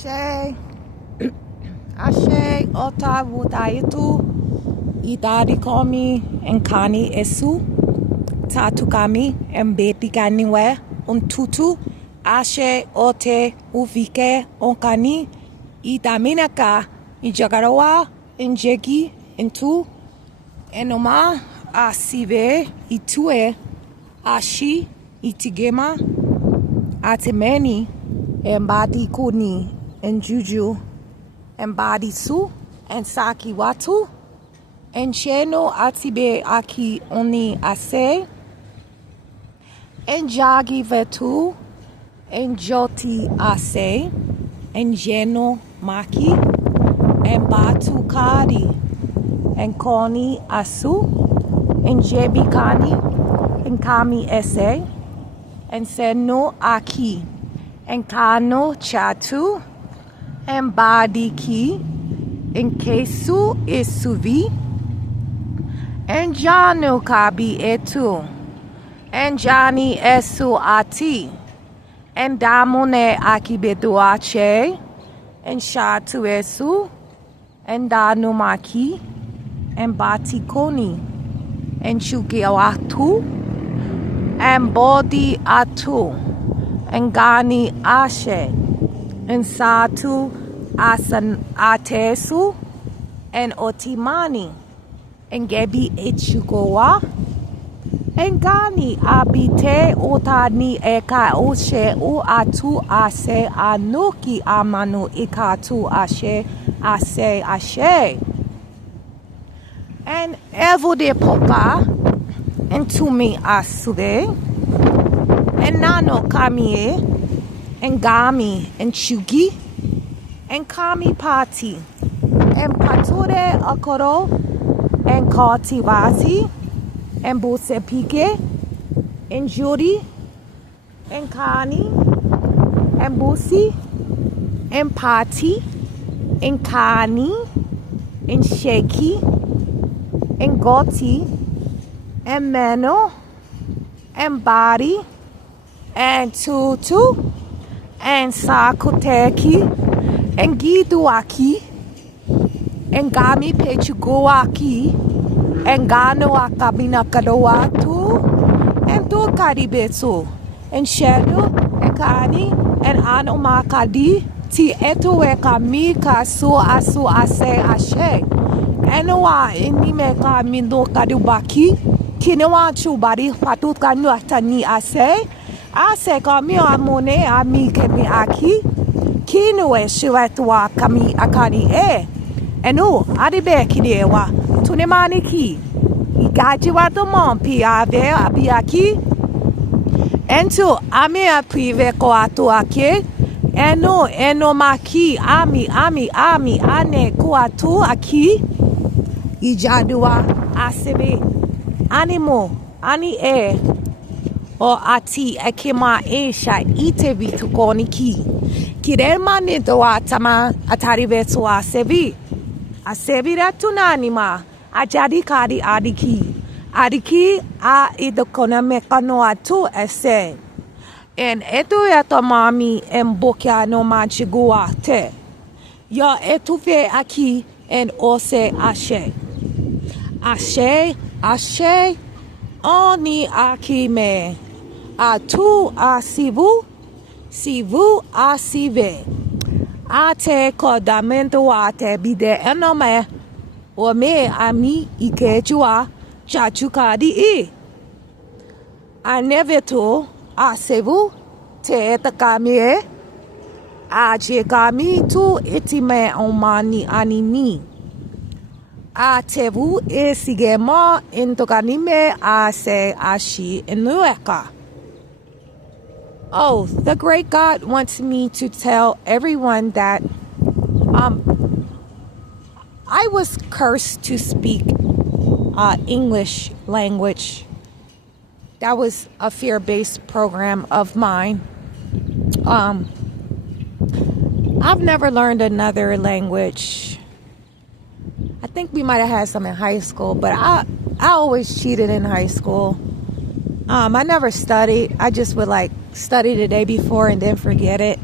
Ashe, Ashe, Ota Wutaitu, Idadi Komi, Enkani Esu, Tatukami, Mbeti Kaniwe, Untutu, Ashe, Ote, Uvike, Onkani, Idaminaka, Ijagarawa, Njegi, Intu, Enoma, Asive, Itue, Ashi, Itigema, Atemeni, Mbadi Kuni, and Juju, and Badi Su, and Saki Watu, and Cheno Atibe Aki Oni Ase, and Jagi Vetu, and Joti Ase, and Jeno Maki, and Batu Kadi, and Koni Asu, and Jebi Kani, and Kami Ese, and Seno Aki, and Kano Chatu, and Badiki, and Kesu Isuvi, and Janu Kabi Etu, and Jani Esu Ati, and Damone Akibeduache, and Shatu Esu, and Danumaki, and Batikoni, and Chugiawatu, and Bodi Atu, and Gani Ashe, and Satu Asan Atesu, and Otimani, and Gebi Echugoa, and Gani Abite Otani Eka Oshe U Atu Ase Anuki Amanu Ikatu Ashe Ase Ashe, and Evo Poka, and Tumi Asude, and Nano Kamie, and Gami, and Chugi, and Kami Pati, and Pature Akoro, and Kati Wasi, and Bose Pike, and Juri, and Kani, and Busi, and Pati, and Kani, and Sheki, and Goti, and Meno, and Bari, and Tutu, and Sakuteki, and Giduaki, and Gami Pechugoaki, and Gano Akamina Kadoatu, and Dokaribetsu, and Shadow, and Kani, and Anomakadi, Ti Etueka Mika Su Asu Ase Ashe, Enoa Inimeka Mindo Kadubaki, Kinoa Chubari Patuka Nuatani Ase, Ase Kami Amone Ami Kemi Aki, Kinue Shivatua Kami Akani Enu Adibe Kidewa, Tunemani Ki, Igajiwato Mompi Ave Abiaki, Entu Amia Prive Koatu Ake, Eno Maki Ami Ane Kuatu Aki, Ijadua Asebe, Animo, Ani o ati ekema esha ite vitukoni ki. Kirema nidoa tama atarivetu asevi. Asevi ratunanima. Ajadi kadi adiki. Adiki a idokona mekano atu ese. En etu yatomami embokya no manchigua te. Ya etufe aki en ose ashe. Ashe, ashe, oni akime. Atu asivu, sivu asive. Ate kodamento ate bide enome. Ome ami ikejua chachukadi I. Aneveto asivu te etakame. Ajekami tu itime omani animi. Atevu esigema intokanime ase ashi inueka. Oh, the great God wants me to tell everyone that I was cursed to speak English language. That was a fear-based program of mine. I've never learned another language. I think we might have had some in high school, but I always cheated in high school. I never studied. I just would like study the day before and then forget it.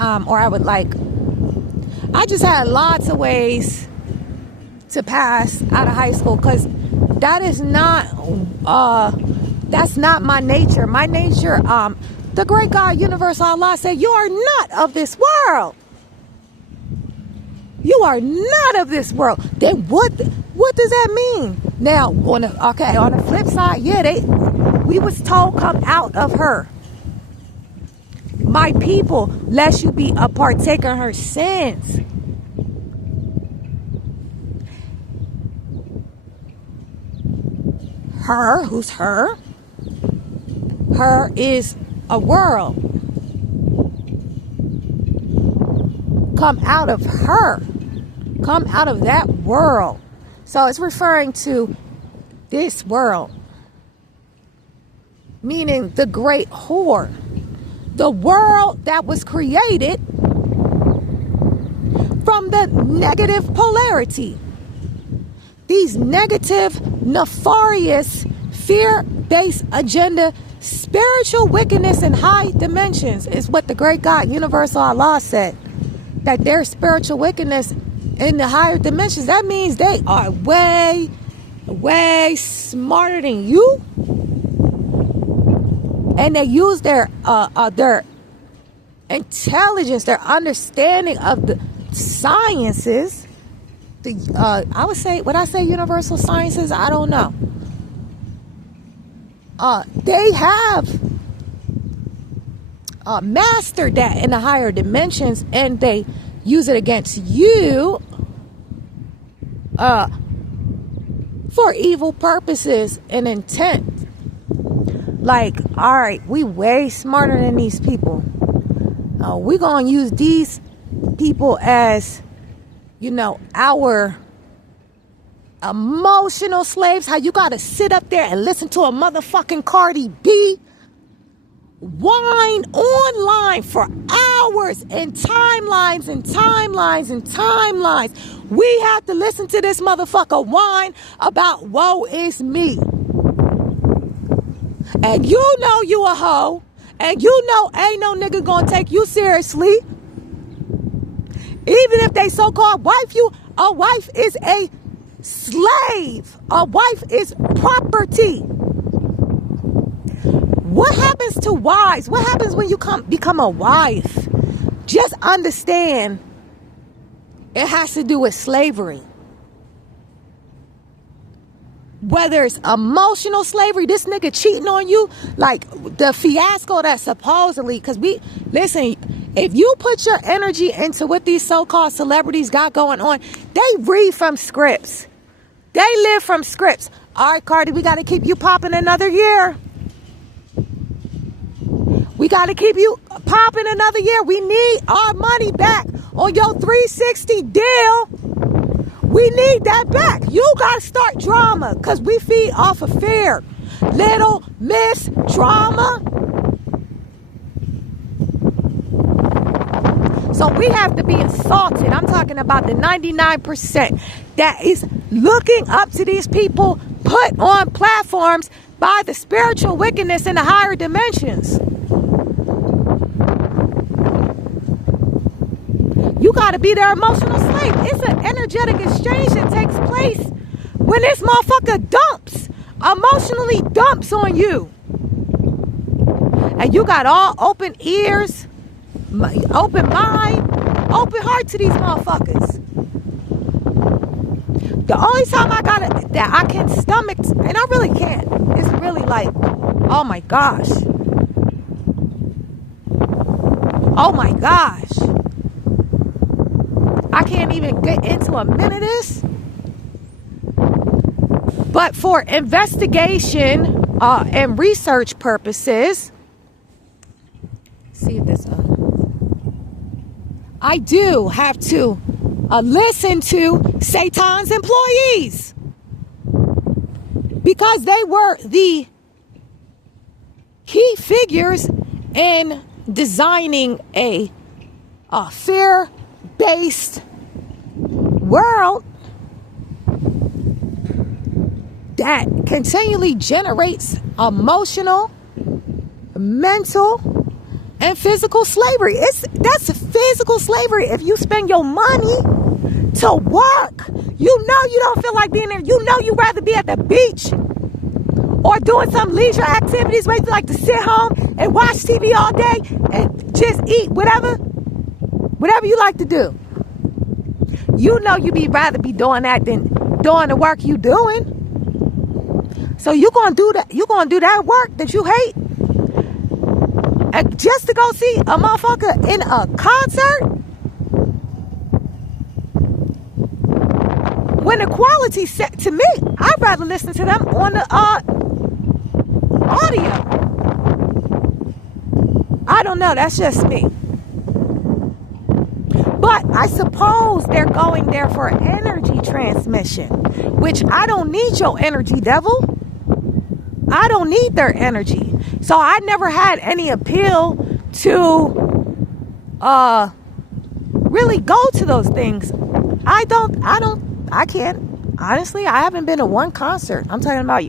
or I would like, I just had lots of ways to pass out of high school, because that is not, that's not my nature. My nature, the great God, universal Allah said, you are not of this world. You are not of this world. Then what does that mean? Now, on the flip side, yeah, we was told, come out of her, my people, lest you be a partaker of her sins. Her, who's her? Her is a world. Come out of her. Come out of that world. So it's referring to this world, meaning the great whore, the world that was created from the negative polarity. These negative, nefarious, fear-based agenda, spiritual wickedness in high dimensions is what the great God, universal Allah, said. That there's spiritual wickedness in the higher dimensions. That means they are way, way smarter than you. And they use their intelligence, their understanding of the sciences. I would say, would I say universal sciences? I don't know. They have mastered that in the higher dimensions, and they use it against you for evil purposes and intent. Like, all right, we way smarter than these people. We're going to use these people as, our emotional slaves. How you got to sit up there and listen to a motherfucking Cardi B whine online for hours and timelines and timelines and timelines. We have to listen to this motherfucker whine about woe is me. And you know you a hoe. And you know ain't no nigga gonna take you seriously. Even if they so-called wife you, a wife is a slave. A wife is property. What happens to wives? What happens when you become a wife? Just understand it has to do with slavery. Whether it's emotional slavery, this nigga cheating on you, like the fiasco that supposedly, because listen, if you put your energy into what these so-called celebrities got going on, they read from scripts. They live from scripts. All right, Cardi, we got to keep you popping another year. We got to keep you popping another year. We need our money back on your 360 deal. We need that back. You got to start drama, because we feed off of fear. Little Miss Drama. So we have to be assaulted. I'm talking about the 99% that is looking up to these people put on platforms by the spiritual wickedness in the higher dimensions. You got to be their emotional slave. It's an energetic exchange that takes place when this motherfucker emotionally dumps on you. And you got all open ears, open mind, open heart to these motherfuckers. The only time that I can stomach, and I really can't, it's really like, oh my gosh. Oh my gosh. I can't even get into a minute of this. But for investigation and research purposes, see if this I do have to listen to Satan's employees, because they were the key figures in designing a fear-based world that continually generates emotional, mental, and physical slavery. That's physical slavery. If you spend your money to work, you don't feel like being there. You'd rather be at the beach or doing some leisure activities where you like to sit home and watch TV all day and just eat whatever you like to do. You'd rather be doing that than doing the work you doing. So you're gonna do that. You're gonna do that work that you hate, and just to go see a motherfucker in a concert. When the quality set to me, I'd rather listen to them on the audio. I don't know. That's just me. But I suppose they're going there for energy transmission, which I don't need your energy, devil. I don't need their energy. So I never had any appeal to really go to those things. I can't. Honestly, I haven't been to one concert. I'm talking about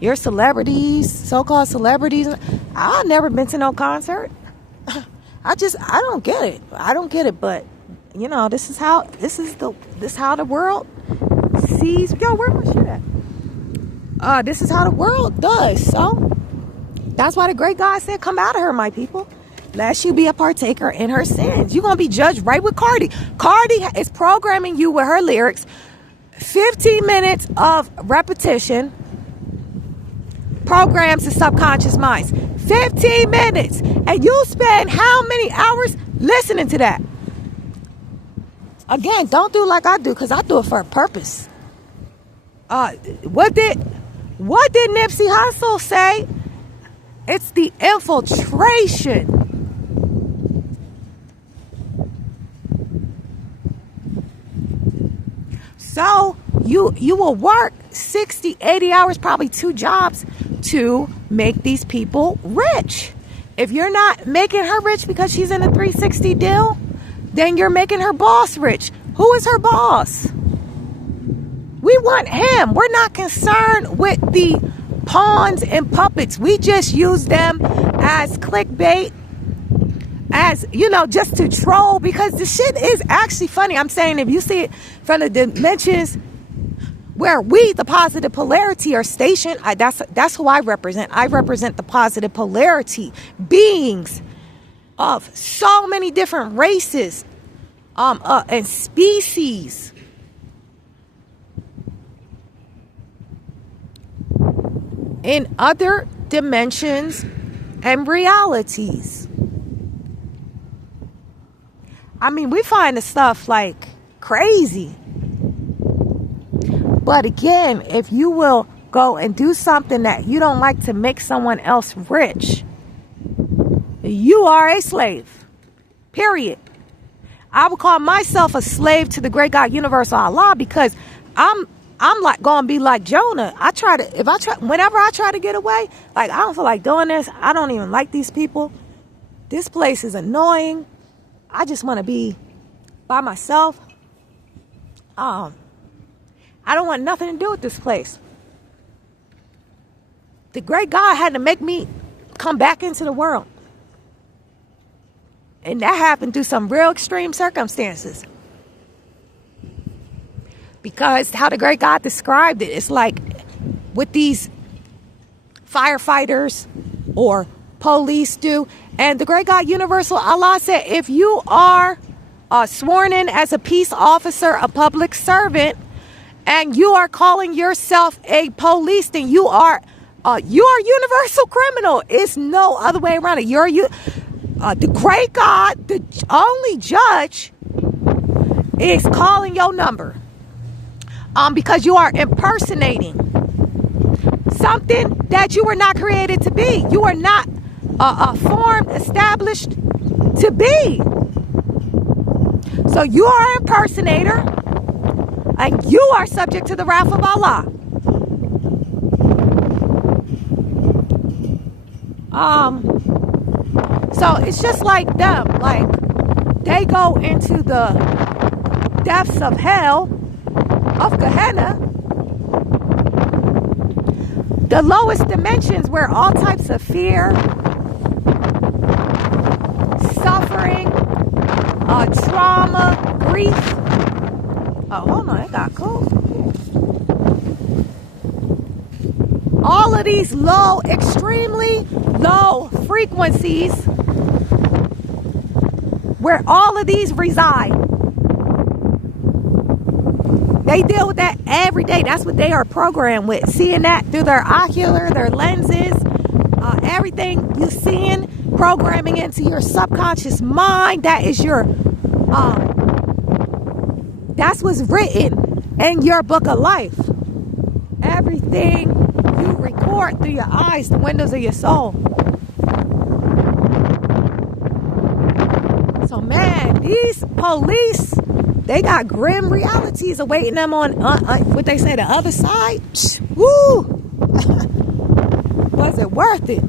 your celebrities, so-called celebrities. I've never been to no concert. I don't get it. I don't get it, but this is how the world sees. Yo, where my shit at? This is how the world does. So that's why the great God said, "Come out of her, my people, lest you be a partaker in her sins." You're gonna be judged right with Cardi. Cardi is programming you with her lyrics. 15 minutes of repetition programs the subconscious minds. 15 minutes, and you spend how many hours listening to that? Again, don't do like I do, because I do it for a purpose. What did Nipsey Hussle say? It's the infiltration. So you will work 60, 80 hours, probably 2 jobs, to make these people rich. If you're not making her rich because she's in a 360 deal, then you're making her boss rich. Who is her boss? We want him. We're not concerned with the pawns and puppets. We just use them as clickbait, as, just to troll, because the shit is actually funny. I'm saying, if you see it from the dimensions where we, the positive polarity, are stationed, that's who I represent. I represent the positive polarity beings of so many different races and species. In other dimensions and realities. I mean, we find the stuff like crazy. But again, if you will go and do something that you don't like to make someone else rich, you are a slave. Period. I would call myself a slave to the great God, universal Allah, because I'm like gonna be like Jonah. Whenever I try to get away, like, I don't feel like doing this. I don't even like these people. This place is annoying. I just want to be by myself. I don't want nothing to do with this place. The great God had to make me come back into the world. And that happened through some real extreme circumstances. Because how the great God described it, it's like with these firefighters or police do. And the great God, universal Allah, said, if you are sworn in as a peace officer, a public servant, and you are calling yourself a police, then you are universal criminal. It's no other way around it. The great God, the only judge, is calling your number. Because you are impersonating something that you were not created to be. You are not formed, established to be. So you are an impersonator, and you are subject to the wrath of Allah. So it's just like them. Like, they go into the depths of hell, of Gehenna, the lowest dimensions, where all types of fear, trauma, grief. Oh, hold on, it got cold. All of these low, extremely low frequencies, where all of these reside. They deal with that every day. That's what they are programmed with. Seeing that through their ocular, their lenses, everything you seeing, programming into your subconscious mind. That is your, that's what's written in your book of life. Everything you record through your eyes, the windows of your soul. So man, these police, they got grim realities awaiting them on what they say, the other side. Woo! Was it worth it?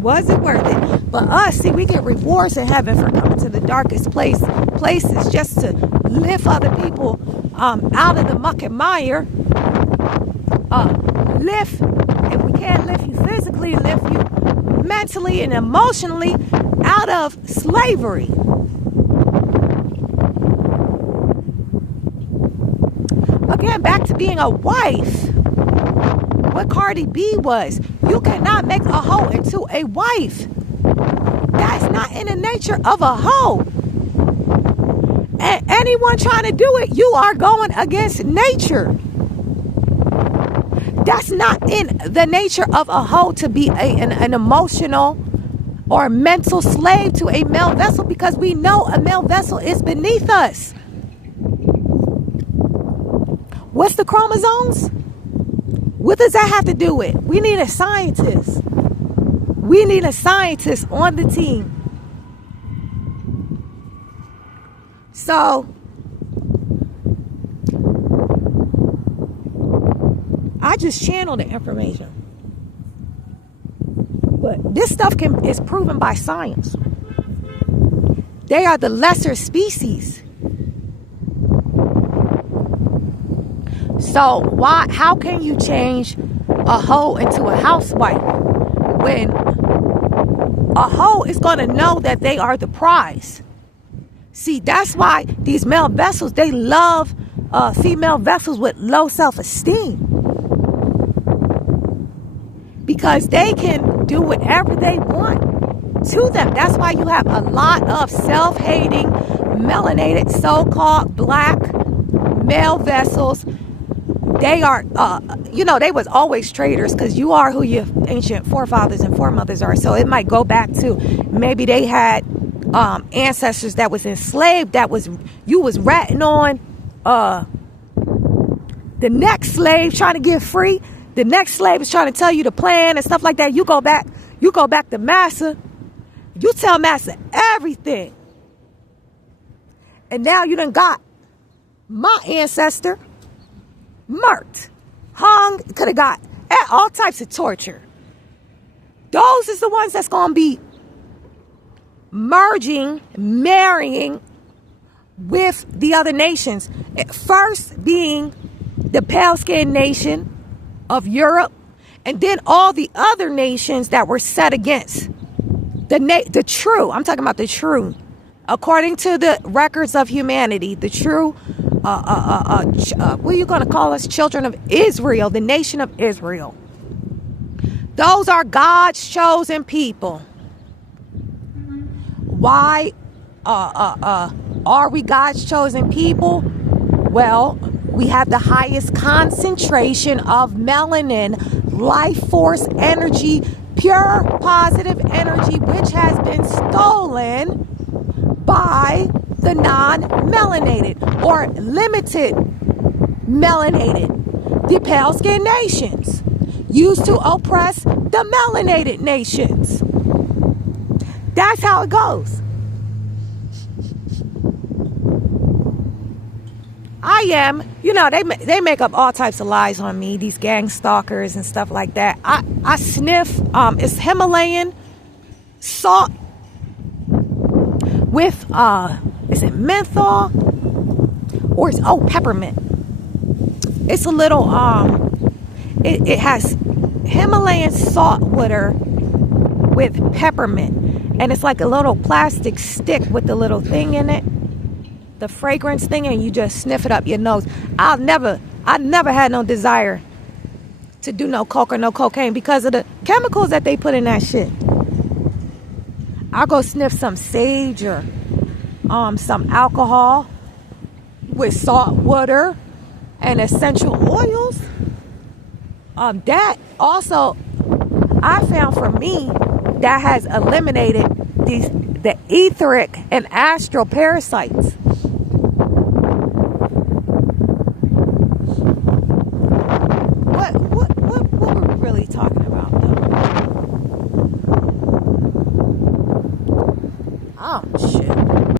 Was it worth it? But us, see, we get rewards in heaven for coming to the darkest places just to lift other people out of the muck and mire. Lift, if we can't lift you physically, lift you mentally and emotionally out of slavery. Again, back to being a wife. What Cardi B was. You cannot make a hoe into a wife. That's not in the nature of a hoe. And anyone trying to do it, you are going against nature. That's not in the nature of a hoe to be an emotional or mental slave to a male vessel, because we know a male vessel is beneath us. What's the chromosomes? What does that have to do with? We need a scientist. We need a scientist on the team. So, I just channel the information. But this stuff is proven by science. They are the lesser species. So how can you change a hoe into a housewife when a hoe is going to know that they are the prize? See, that's why these male vessels, they love female vessels with low self-esteem. Because they can do whatever they want to them. That's why you have a lot of self-hating, melanated, so-called black male vessels. They are, they was always traders, because you are who your ancient forefathers and foremothers are. So it might go back to maybe they had ancestors that was enslaved, you was ratting on the next slave trying to get free. The next slave is trying to tell you the plan and stuff like that. You go back to Massa. You tell Massa everything. And now you done got my ancestor murked, hung, could have got all types of torture. Those is the ones that's going to be marrying with the other nations. First being the pale-skinned nation of Europe, and then all the other nations that were set against the true. I'm talking about the true, according to the records of humanity, the true. What are you going to call us? Children of Israel, the nation of Israel. Those are God's chosen people. Why are we God's chosen people? Well, we have the highest concentration of melanin, life force energy, pure positive energy, which has been stolen by the non-melanated or limited melanated, the pale-skinned nations, used to oppress the melanated nations. That's how it goes. I am, they make up all types of lies on me, these gang stalkers and stuff like that. I sniff, it's Himalayan salt with, is it menthol? Or it's, peppermint. It's a little, it has Himalayan salt water with peppermint. And it's like a little plastic stick with the little thing in it, the fragrance thing, and you just sniff it up your nose. I never had no desire to do no coke or no cocaine because of the chemicals that they put in that shit. I'll go sniff some sage or some alcohol with salt water and essential oils. That also, I found for me, that has eliminated the etheric and astral parasites.